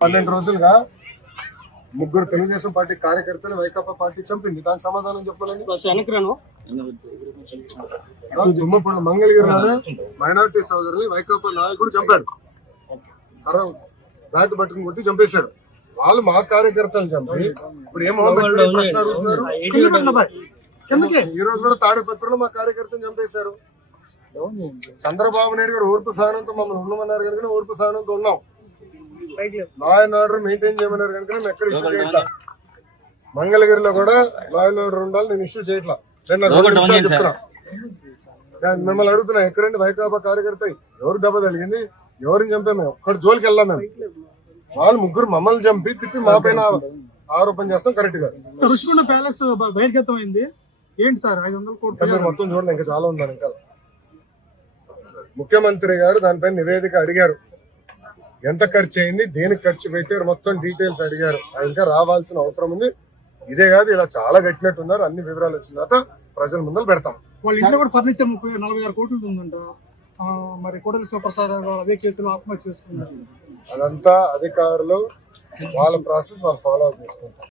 పన్నెండు రోజులుగా ముగ్గురు తెలుగుదేశం పార్టీ కార్యకర్తలు వైకాపా పార్టీ చంపింది. దానికి సమాధానం చెప్పాలని దుమ్మపూడి మంగళగిరిలోనే మైనార్టీ సోదరుని వైకాపా నాయకుడు చంపాడు. కర్ర బ్యాట్ పట్టుకుని కొట్టి చంపేశాడు. వాళ్ళు మా కార్యకర్తలు చంపి ఇప్పుడు ఏం ప్రశ్న అడుగుతున్నారు? ఈ రోజు కూడా తాడిపత్రిలో మా కార్యకర్తను చంపేశారు. చంద్రబాబు నాయుడు గారు ఓర్పు సహనంతో మమ్మల్ని ఉండమన్నారు కనుక ఓర్పు సహనంతో ఉన్నాం. లా అండ్ ఆర్డర్ మెయింటైన్ చేయమన్నారు కనుక మేము ఎక్కడ ఇష్యూ చేయట్లా. మంగళగిరిలో కూడా లా అండ్ ఆర్డర్ ఉండాలి నేను ఇష్యూ చేయట్లా. నేను చెప్తున్నా. నేను మిమ్మల్ని అడుగుతున్నా ఎక్కడండి వైకాపా కార్యకర్త ఎవరు దెబ్బ తగిలింది? ఎవరిని చంపాము మేము? ఒక్కడి జోలికి వెళ్ళాం మేము. వాళ్ళు ముగ్గురు మమ్మల్ని చంపి తిప్పి మా పైన ఆరోపణ చేస్తాం కరెక్ట్గా. సార్ రుషికొండ ప్యాలెస్ బహిర్గతం అయింది ఏంటి సార్? ఐదు వందల కోట్లు మొత్తం చూడండి ఇంకా చాలా ఉందని ఇంకా. ముఖ్యమంత్రి గారు దానిపైన నివేదిక అడిగారు. ఎంత ఖర్చు అయింది దేనికి ఖర్చు పెట్టారు మొత్తం డీటెయిల్స్ అడిగారు. ఇంకా రావాల్సిన అవసరం ఉంది. ఇదే కాదు ఇలా చాలా కట్టినట్టున్నారు. అన్ని వివరాలు వచ్చిన తర్వాత ప్రజల ముందర పెడతాం. వాళ్ళ ఇంట్లో కూడా ఫర్నిచర్ ముప్పై నలభై ఆరు కోట్లు ఉందంట. మరి కోడలి శివప్రసాద్ అదే కేసులో ఆత్మహత్య చేసుకున్నారు. అదంతా అధికారులు వాళ్ళ ప్రాసెస్ వాళ్ళు ఫాలో అప్ చేసుకుంటారు.